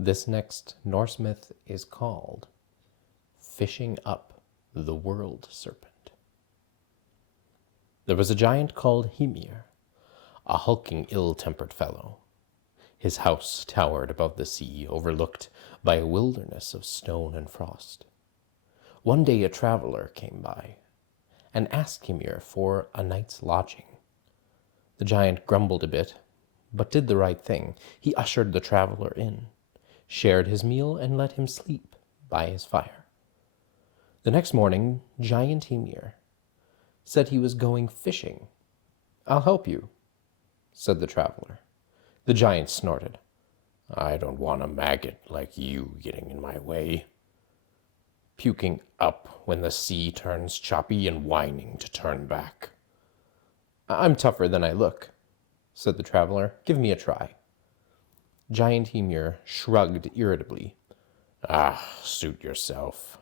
This next Norse myth is called Fishing Up the World Serpent. There was a giant called Hymir, a hulking, ill-tempered fellow. His house towered above the sea, overlooked by a wilderness of stone and frost. One day a traveler came by and asked Hymir for a night's lodging. The giant grumbled a bit, but did the right thing. He ushered the traveler in, shared his meal, and let him sleep by his fire. The next morning, giant Hymir said he was going fishing. "I'll help you," said the traveler. The giant snorted. "I don't want a maggot like you getting in my way. Puking up when the sea turns choppy and whining to turn back." "I'm tougher than I look," said the traveler. "Give me a try." Giant Hymir shrugged irritably. Suit yourself.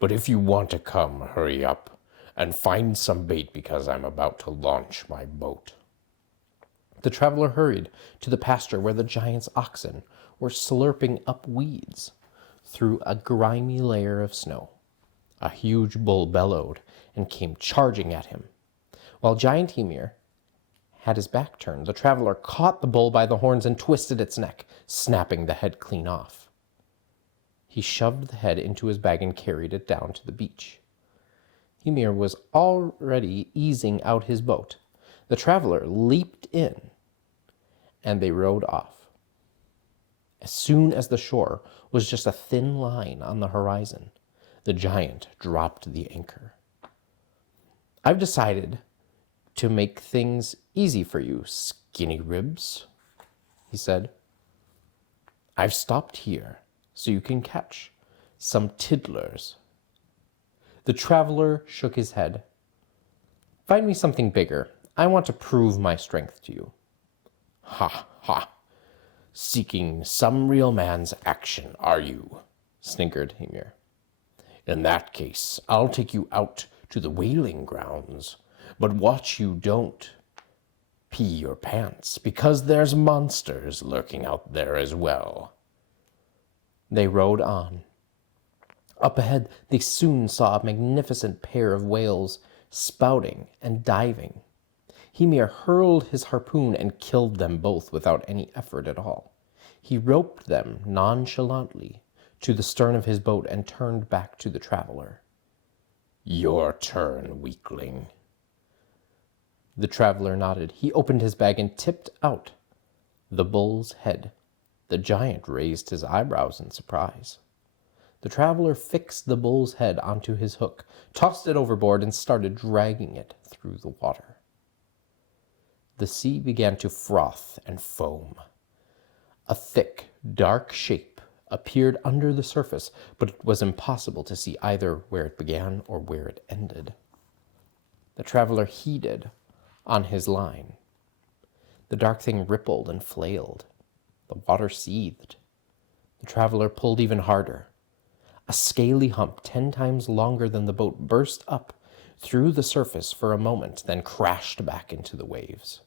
But if you want to come, hurry up and find some bait because I'm about to launch my boat. The traveler hurried to the pasture where the giant's oxen were slurping up weeds through a grimy layer of snow. A huge bull bellowed and came charging at him. While giant Hymir had his back turned, the traveler caught the bull by the horns and twisted its neck, snapping the head clean off. He shoved the head into his bag and carried it down to the beach. Hymir was already easing out his boat. The traveler leaped in, and they rowed off. As soon as the shore was just a thin line on the horizon, the giant dropped the anchor. "I've decided to make things easy for you, skinny ribs," he said. "I've stopped here so you can catch some tiddlers." The traveler shook his head. "Find me something bigger. I want to prove my strength to you." "Ha, ha! Seeking some real man's action, are you?" snickered Hymir. "In that case, I'll take you out to the whaling grounds, but watch you don't pee your pants, because there's monsters lurking out there as well." They rowed on. Up ahead, they soon saw a magnificent pair of whales spouting and diving. Hymir hurled his harpoon and killed them both without any effort at all. He roped them nonchalantly to the stern of his boat and turned back to the traveler. "Your turn, weakling." The traveler nodded. He opened his bag and tipped out the bull's head. The giant raised his eyebrows in surprise. The traveler fixed the bull's head onto his hook, tossed it overboard, and started dragging it through the water. The sea began to froth and foam. A thick, dark shape appeared under the surface, but it was impossible to see either where it began or where it ended. The traveler heeded on his line. The dark thing rippled and flailed. The water seethed. The traveler pulled even harder. A scaly hump 10 times longer than the boat burst up through the surface for a moment, then crashed back into the waves.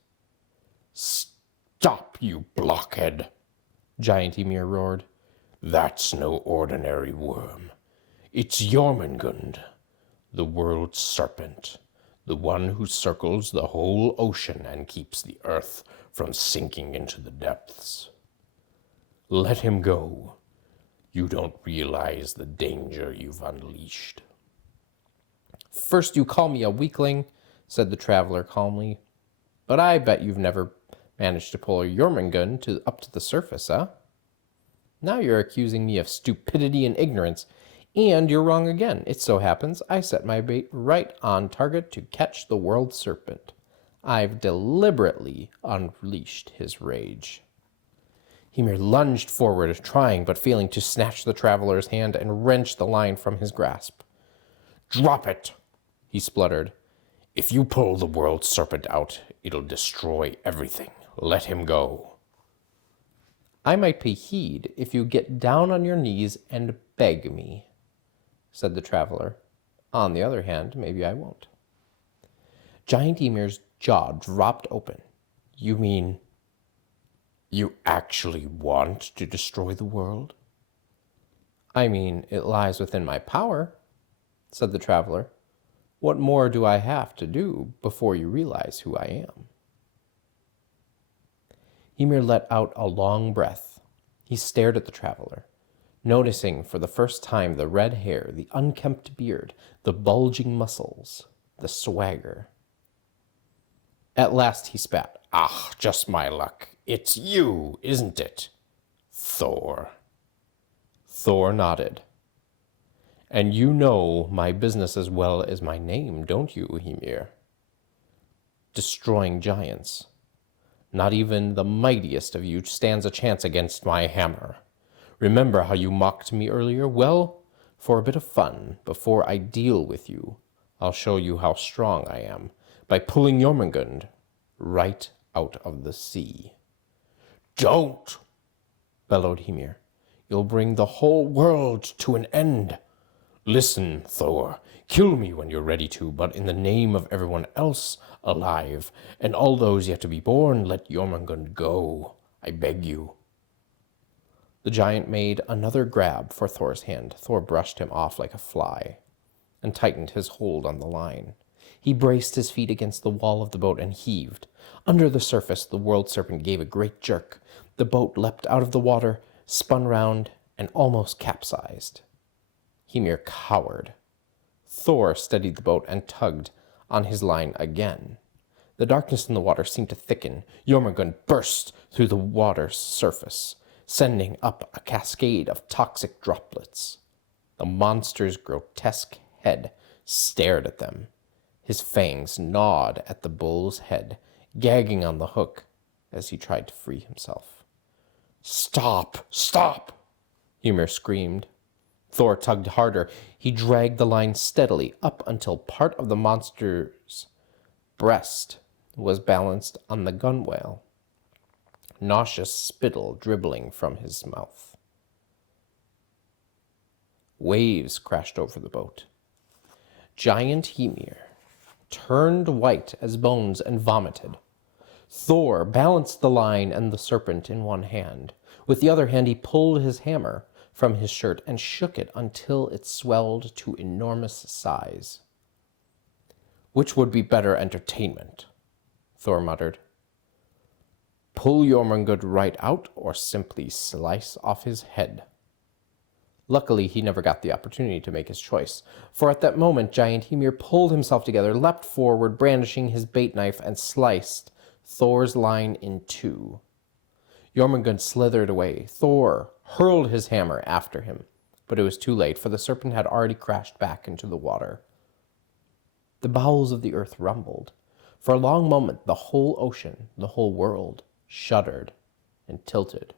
"Stop, you blockhead!" Giant Ymir roared. "That's no ordinary worm. It's Jormungand, the world's serpent, the one who circles the whole ocean and keeps the earth from sinking into the depths. Let him go. You don't realize the danger you've unleashed." "First you call me a weakling," said the traveler calmly. "But I bet you've never managed to pull a Jormungand up to the surface, huh? Now you're accusing me of stupidity and ignorance, and you're wrong again. It so happens I set my bait right on target to catch the world serpent. I've deliberately unleashed his rage." Hymir lunged forward, trying but failing to snatch the traveler's hand and wrench the line from his grasp. "Drop it," he spluttered. "If you pull the world serpent out, it'll destroy everything. Let him go." "I might pay heed if you get down on your knees and beg me," said the traveler. "On the other hand, maybe I won't." Giant Ymir's jaw dropped open. "You mean You actually want to destroy the world? I mean, it lies within my power, said the traveler. What more do I have to do before you realize who I am? Ymir let out a long breath. He stared at the traveler, noticing for the first time the red hair, the unkempt beard, the bulging muscles, the swagger. At last he spat. Ah, just my luck. It's you, isn't it? Thor. Thor nodded. And you know my business as well as my name, don't you, Ymir? Destroying giants. Not even the mightiest of you stands a chance against my hammer. Remember how you mocked me earlier? Well, for a bit of fun, before I deal with you, I'll show you how strong I am by pulling Jormungand right out of the sea. Don't, bellowed Ymir. You'll bring the whole world to an end. Listen, Thor, kill me when you're ready to, but in the name of everyone else alive, and all those yet to be born, let Jormungand go. I beg you. The giant made another grab for Thor's hand. Thor brushed him off like a fly and tightened his hold on the line. He braced his feet against the wall of the boat and heaved. Under the surface, the world serpent gave a great jerk. The boat leapt out of the water, spun round, and almost capsized. Ymir cowered. Thor steadied the boat and tugged on his line again. The darkness in the water seemed to thicken. Jormungand burst through the water's surface, sending up a cascade of toxic droplets. The monster's grotesque head stared at them. His fangs gnawed at the bull's head, gagging on the hook as he tried to free himself. Stop! Stop! Ymir screamed. Thor tugged harder. He dragged the line steadily up until part of the monster's breast was balanced on the gunwale, nauseous spittle dribbling from his mouth. Waves crashed over the boat. Giant Ymir turned white as bones and vomited. Thor balanced the line and the serpent in one hand. With the other hand he pulled his hammer from his shirt and shook it until it swelled to enormous size. Which would be better entertainment? Thor muttered. Pull Jormungand right out or simply slice off his head? Luckily, he never got the opportunity to make his choice, for at that moment Giant Ymir pulled himself together, leapt forward, brandishing his bait knife, and sliced Thor's line in two. Jormungand slithered away. Thor hurled his hammer after him, but it was too late, for the serpent had already crashed back into the water. The bowels of the earth rumbled. For a long moment, the whole ocean, the whole world, shuddered and tilted.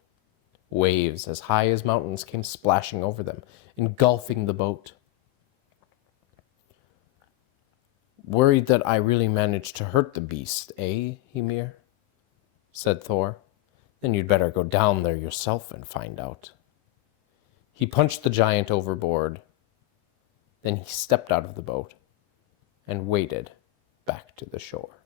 Waves as high as mountains came splashing over them, engulfing the boat. Worried that I really managed to hurt the beast, eh, Ymir? Said Thor. Then you'd better go down there yourself and find out. He punched the giant overboard. Then he stepped out of the boat and waded back to the shore.